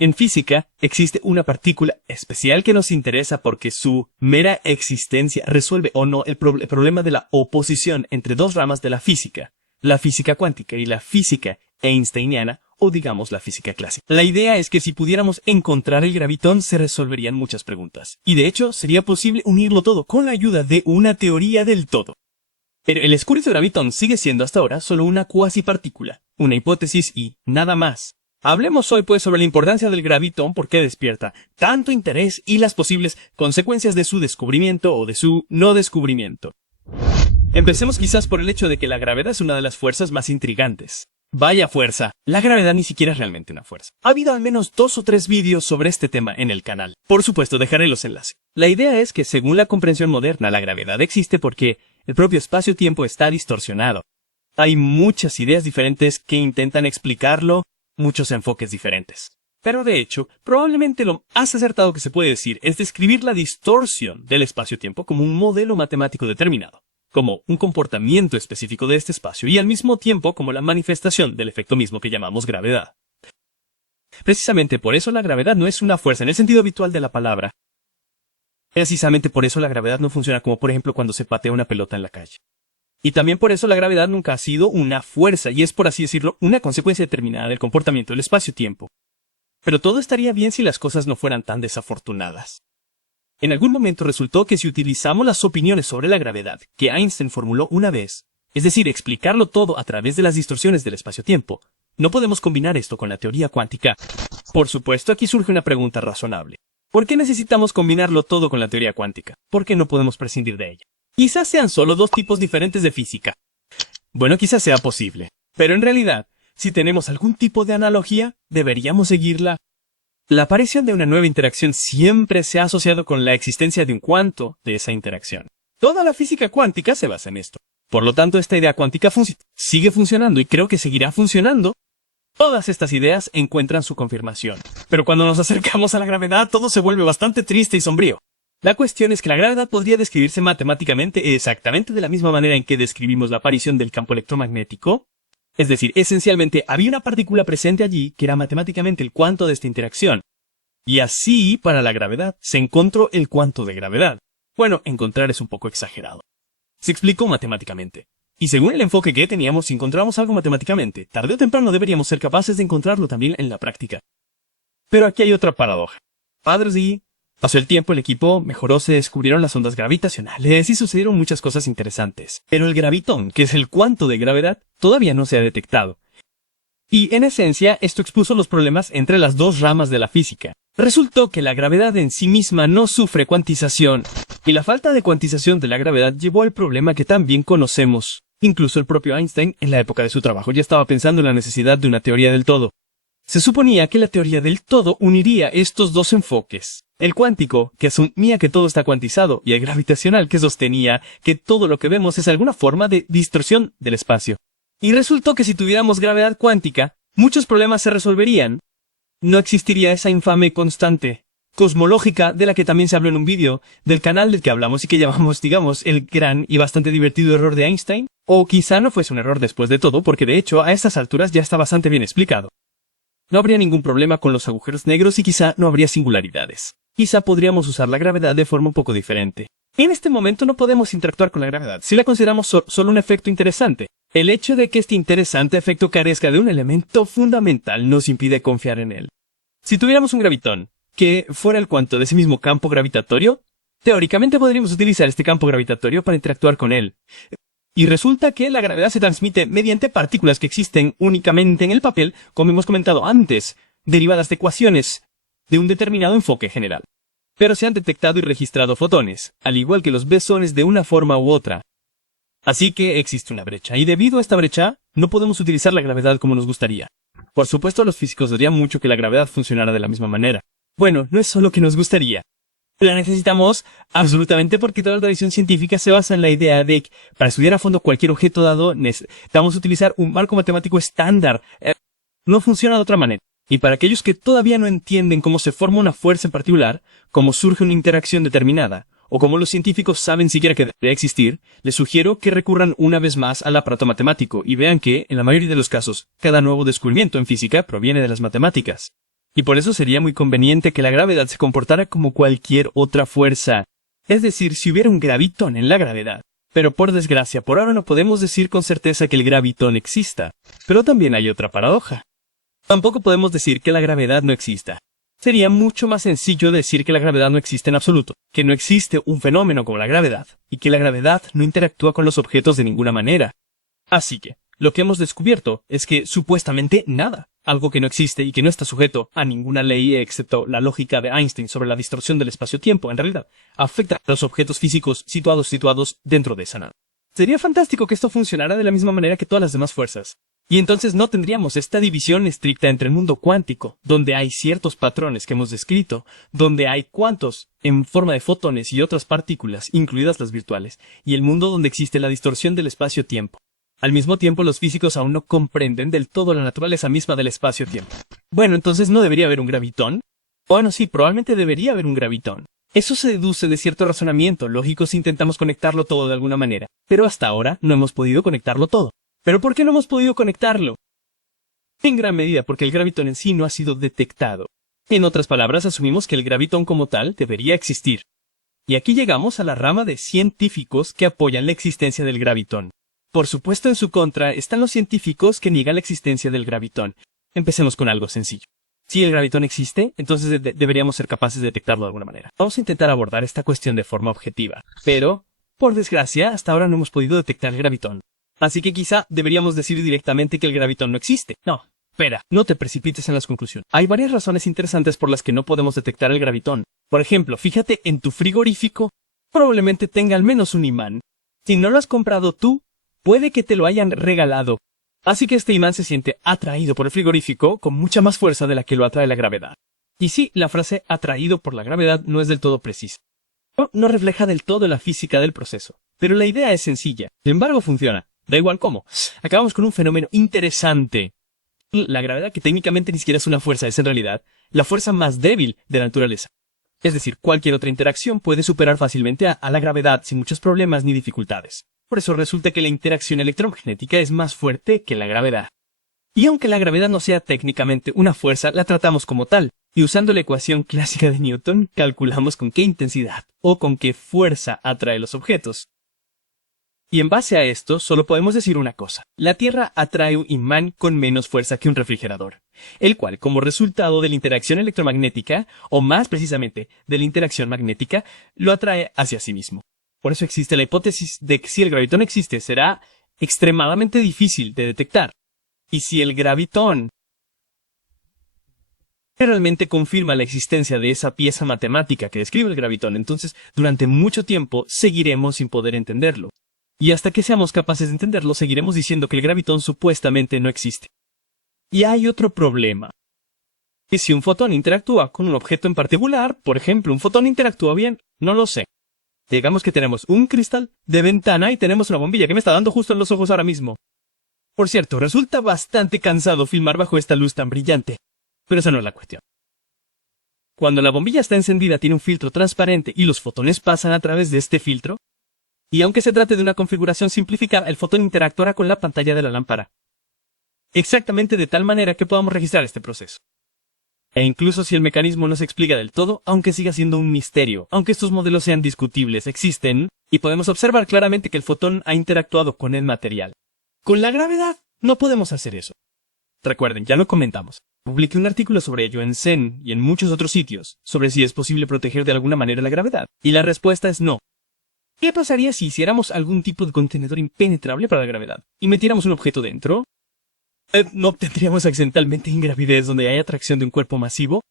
En física, existe una partícula especial que nos interesa porque su mera existencia resuelve o no el problema de la oposición entre dos ramas de la física cuántica y la física einsteiniana, o digamos la física clásica. La idea es que si pudiéramos encontrar el gravitón se resolverían muchas preguntas, y de hecho sería posible unirlo todo con la ayuda de una teoría del todo. Pero el escurridizo gravitón sigue siendo hasta ahora solo una cuasipartícula, una hipótesis y nada más. Hablemos hoy pues sobre la importancia del gravitón, por qué despierta tanto interés y las posibles consecuencias de su descubrimiento o de su no descubrimiento. Empecemos quizás por el hecho de que la gravedad es una de las fuerzas más intrigantes. Vaya fuerza, la gravedad ni siquiera es realmente una fuerza. Ha habido al menos 2 o 3 vídeos sobre este tema en el canal. Por supuesto, dejaré los enlaces. La idea es que según la comprensión moderna, la gravedad existe porque el propio espacio-tiempo está distorsionado. Hay muchas ideas diferentes que intentan explicarlo, muchos enfoques diferentes. Pero de hecho, probablemente lo más acertado que se puede decir es describir la distorsión del espacio-tiempo como un modelo matemático determinado, como un comportamiento específico de este espacio y al mismo tiempo como la manifestación del efecto mismo que llamamos gravedad. Precisamente por eso la gravedad no es una fuerza en el sentido habitual de la palabra. Precisamente por eso la gravedad no funciona como por ejemplo cuando se patea una pelota en la calle. Y también por eso la gravedad nunca ha sido una fuerza y es, por así decirlo, una consecuencia determinada del comportamiento del espacio-tiempo. Pero todo estaría bien si las cosas no fueran tan desafortunadas. En algún momento resultó que si utilizamos las opiniones sobre la gravedad que Einstein formuló una vez, es decir, explicarlo todo a través de las distorsiones del espacio-tiempo, no podemos combinar esto con la teoría cuántica. Por supuesto, aquí surge una pregunta razonable. ¿Por qué necesitamos combinarlo todo con la teoría cuántica? ¿Por qué no podemos prescindir de ella? Quizás sean solo 2 tipos diferentes de física. Bueno, quizás sea posible. Pero en realidad, si tenemos algún tipo de analogía, deberíamos seguirla. La aparición de una nueva interacción siempre se ha asociado con la existencia de un cuanto de esa interacción. Toda la física cuántica se basa en esto. Por lo tanto, esta idea cuántica sigue funcionando y creo que seguirá funcionando. Todas estas ideas encuentran su confirmación. Pero cuando nos acercamos a la gravedad, todo se vuelve bastante triste y sombrío. La cuestión es que la gravedad podría describirse matemáticamente exactamente de la misma manera en que describimos la aparición del campo electromagnético. Es decir, esencialmente había una partícula presente allí que era matemáticamente el cuanto de esta interacción. Y así, para la gravedad, se encontró el cuanto de gravedad. Bueno, encontrar es un poco exagerado. Se explicó matemáticamente. Y según el enfoque que teníamos, si encontramos algo matemáticamente, tarde o temprano deberíamos ser capaces de encontrarlo también en la práctica. Pero aquí hay otra paradoja. Pasó el tiempo, el equipo mejoró, se descubrieron las ondas gravitacionales y sucedieron muchas cosas interesantes. Pero el gravitón, que es el cuanto de gravedad, todavía no se ha detectado. Y en esencia, esto expuso los problemas entre las 2 ramas de la física. Resultó que la gravedad en sí misma no sufre cuantización, y la falta de cuantización de la gravedad llevó al problema que también conocemos. Incluso el propio Einstein, en la época de su trabajo, ya estaba pensando en la necesidad de una teoría del todo. Se suponía que la teoría del todo uniría estos 2 enfoques. El cuántico, que asumía que todo está cuantizado, y el gravitacional, que sostenía que todo lo que vemos es alguna forma de distorsión del espacio. Y resultó que si tuviéramos gravedad cuántica, muchos problemas se resolverían. No existiría esa infame constante cosmológica de la que también se habló en un vídeo del canal del que hablamos y que llamamos, digamos, el gran y bastante divertido error de Einstein. O quizá no fuese un error después de todo, porque de hecho a estas alturas ya está bastante bien explicado. No habría ningún problema con los agujeros negros y quizá no habría singularidades. Quizá podríamos usar la gravedad de forma un poco diferente. En este momento no podemos interactuar con la gravedad si la consideramos solo un efecto interesante. El hecho de que este interesante efecto carezca de un elemento fundamental nos impide confiar en él. Si tuviéramos un gravitón que fuera el cuanto de ese mismo campo gravitatorio, teóricamente podríamos utilizar este campo gravitatorio para interactuar con él. Y resulta que la gravedad se transmite mediante partículas que existen únicamente en el papel, como hemos comentado antes, derivadas de ecuaciones de un determinado enfoque general. Pero se han detectado y registrado fotones, al igual que los bosones de una forma u otra. Así que existe una brecha, y debido a esta brecha, no podemos utilizar la gravedad como nos gustaría. Por supuesto, a los físicos daría mucho que la gravedad funcionara de la misma manera. Bueno, no es solo que nos gustaría. La necesitamos absolutamente porque toda la tradición científica se basa en la idea de que para estudiar a fondo cualquier objeto dado necesitamos utilizar un marco matemático estándar. No funciona de otra manera. Y para aquellos que todavía no entienden cómo se forma una fuerza en particular, cómo surge una interacción determinada, o cómo los científicos saben siquiera que debe existir, les sugiero que recurran una vez más al aparato matemático y vean que, en la mayoría de los casos, cada nuevo descubrimiento en física proviene de las matemáticas. Y por eso sería muy conveniente que la gravedad se comportara como cualquier otra fuerza. Es decir, si hubiera un gravitón en la gravedad. Pero por desgracia, por ahora no podemos decir con certeza que el gravitón exista. Pero también hay otra paradoja. Tampoco podemos decir que la gravedad no exista. Sería mucho más sencillo decir que la gravedad no existe en absoluto, que no existe un fenómeno como la gravedad, y que la gravedad no interactúa con los objetos de ninguna manera. Así que, lo que hemos descubierto es que supuestamente nada, algo que no existe y que no está sujeto a ninguna ley excepto la lógica de Einstein sobre la distorsión del espacio-tiempo, en realidad, afecta a los objetos físicos situados dentro de esa nada. Sería fantástico que esto funcionara de la misma manera que todas las demás fuerzas. Y entonces no tendríamos esta división estricta entre el mundo cuántico, donde hay ciertos patrones que hemos descrito, donde hay cuantos en forma de fotones y otras partículas, incluidas las virtuales, y el mundo donde existe la distorsión del espacio-tiempo. Al mismo tiempo, los físicos aún no comprenden del todo la naturaleza misma del espacio-tiempo. Bueno, entonces ¿no debería haber un gravitón? Bueno, sí, probablemente debería haber un gravitón. Eso se deduce de cierto razonamiento lógico si intentamos conectarlo todo de alguna manera, pero hasta ahora no hemos podido conectarlo todo. ¿Pero por qué no hemos podido conectarlo? En gran medida porque el gravitón en sí no ha sido detectado. En otras palabras, asumimos que el gravitón como tal debería existir. Y aquí llegamos a la rama de científicos que apoyan la existencia del gravitón. Por supuesto, en su contra están los científicos que niegan la existencia del gravitón. Empecemos con algo sencillo. Si el gravitón existe, entonces deberíamos ser capaces de detectarlo de alguna manera. Vamos a intentar abordar esta cuestión de forma objetiva. Pero, por desgracia, hasta ahora no hemos podido detectar el gravitón. Así que quizá deberíamos decir directamente que el gravitón no existe. No, espera, no te precipites en las conclusiones. Hay varias razones interesantes por las que no podemos detectar el gravitón. Por ejemplo, fíjate en tu frigorífico. Probablemente tenga al menos un imán. Si no lo has comprado tú, puede que te lo hayan regalado. Así que este imán se siente atraído por el frigorífico con mucha más fuerza de la que lo atrae la gravedad. Y sí, la frase atraído por la gravedad no es del todo precisa. No refleja del todo la física del proceso. Pero la idea es sencilla. Sin embargo, funciona. Da igual cómo. Acabamos con un fenómeno interesante. La gravedad, que técnicamente ni siquiera es una fuerza, es en realidad la fuerza más débil de la naturaleza. Es decir, cualquier otra interacción puede superar fácilmente a la gravedad sin muchos problemas ni dificultades. Por eso resulta que la interacción electromagnética es más fuerte que la gravedad. Y aunque la gravedad no sea técnicamente una fuerza, la tratamos como tal. Y usando la ecuación clásica de Newton, calculamos con qué intensidad o con qué fuerza atrae los objetos. Y en base a esto, solo podemos decir una cosa. La Tierra atrae un imán con menos fuerza que un refrigerador, el cual, como resultado de la interacción electromagnética, o más precisamente, de la interacción magnética, lo atrae hacia sí mismo. Por eso existe la hipótesis de que si el gravitón existe, será extremadamente difícil de detectar. Y si el gravitón realmente confirma la existencia de esa pieza matemática que describe el gravitón, entonces, durante mucho tiempo, seguiremos sin poder entenderlo. Y hasta que seamos capaces de entenderlo, seguiremos diciendo que el gravitón supuestamente no existe. Y hay otro problema. Que si un fotón interactúa con un objeto en particular, por ejemplo, un fotón interactúa bien, no lo sé. Digamos que tenemos un cristal de ventana y tenemos una bombilla que me está dando justo en los ojos ahora mismo. Por cierto, resulta bastante cansado filmar bajo esta luz tan brillante. Pero esa no es la cuestión. Cuando la bombilla está encendida tiene un filtro transparente y los fotones pasan a través de este filtro. Y aunque se trate de una configuración simplificada, el fotón interactuará con la pantalla de la lámpara. Exactamente de tal manera que podamos registrar este proceso. E incluso si el mecanismo no se explica del todo, aunque siga siendo un misterio, aunque estos modelos sean discutibles, existen, y podemos observar claramente que el fotón ha interactuado con el material. Con la gravedad, no podemos hacer eso. Recuerden, ya lo comentamos. Publiqué un artículo sobre ello en Zen y en muchos otros sitios, sobre si es posible proteger de alguna manera la gravedad. Y la respuesta es no. ¿Qué pasaría si hiciéramos algún tipo de contenedor impenetrable para la gravedad y metiéramos un objeto dentro? ¿No obtendríamos accidentalmente ingravidez donde hay atracción de un cuerpo masivo?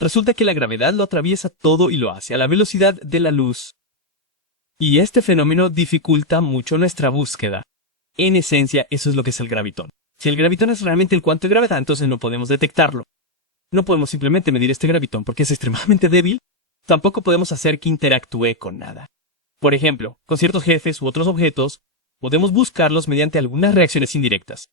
Resulta que la gravedad lo atraviesa todo y lo hace a la velocidad de la luz. Y este fenómeno dificulta mucho nuestra búsqueda. En esencia, eso es lo que es el gravitón. Si el gravitón es realmente el cuanto de gravedad, entonces no podemos detectarlo. No podemos simplemente medir este gravitón porque es extremadamente débil. Tampoco podemos hacer que interactúe con nada. Por ejemplo, con ciertos jefes u otros objetos, podemos buscarlos mediante algunas reacciones indirectas.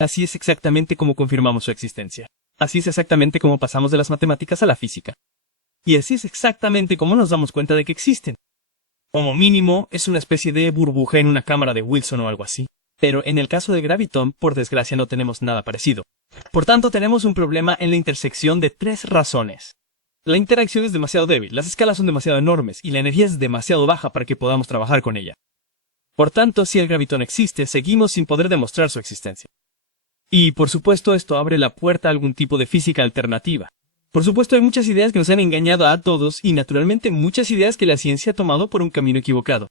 Así es exactamente como confirmamos su existencia. Así es exactamente como pasamos de las matemáticas a la física. Y así es exactamente como nos damos cuenta de que existen. Como mínimo, es una especie de burbuja en una cámara de Wilson o algo así. Pero en el caso del gravitón, por desgracia, no tenemos nada parecido. Por tanto, tenemos un problema en la intersección de tres razones. La interacción es demasiado débil, las escalas son demasiado enormes y la energía es demasiado baja para que podamos trabajar con ella. Por tanto, si el gravitón existe, seguimos sin poder demostrar su existencia. Y, por supuesto, esto abre la puerta a algún tipo de física alternativa. Por supuesto, hay muchas ideas que nos han engañado a todos y, naturalmente, muchas ideas que la ciencia ha tomado por un camino equivocado.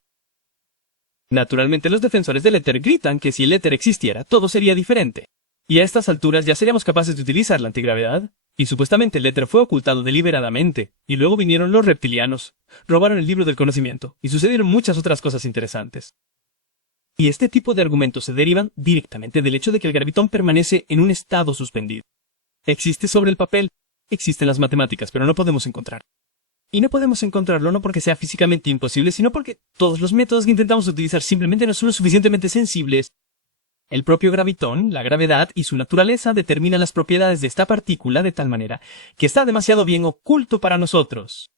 Naturalmente, los defensores del éter gritan que si el éter existiera, todo sería diferente. Y a estas alturas ya seríamos capaces de utilizar la antigravedad. Y supuestamente el éter fue ocultado deliberadamente, y luego vinieron los reptilianos, robaron el libro del conocimiento, y sucedieron muchas otras cosas interesantes. Y este tipo de argumentos se derivan directamente del hecho de que el gravitón permanece en un estado suspendido. Existe sobre el papel, existen las matemáticas, pero no podemos encontrar. Y no podemos encontrarlo no porque sea físicamente imposible, sino porque todos los métodos que intentamos utilizar simplemente no son lo suficientemente sensibles. El propio gravitón, la gravedad y su naturaleza determinan las propiedades de esta partícula de tal manera que está demasiado bien oculto para nosotros.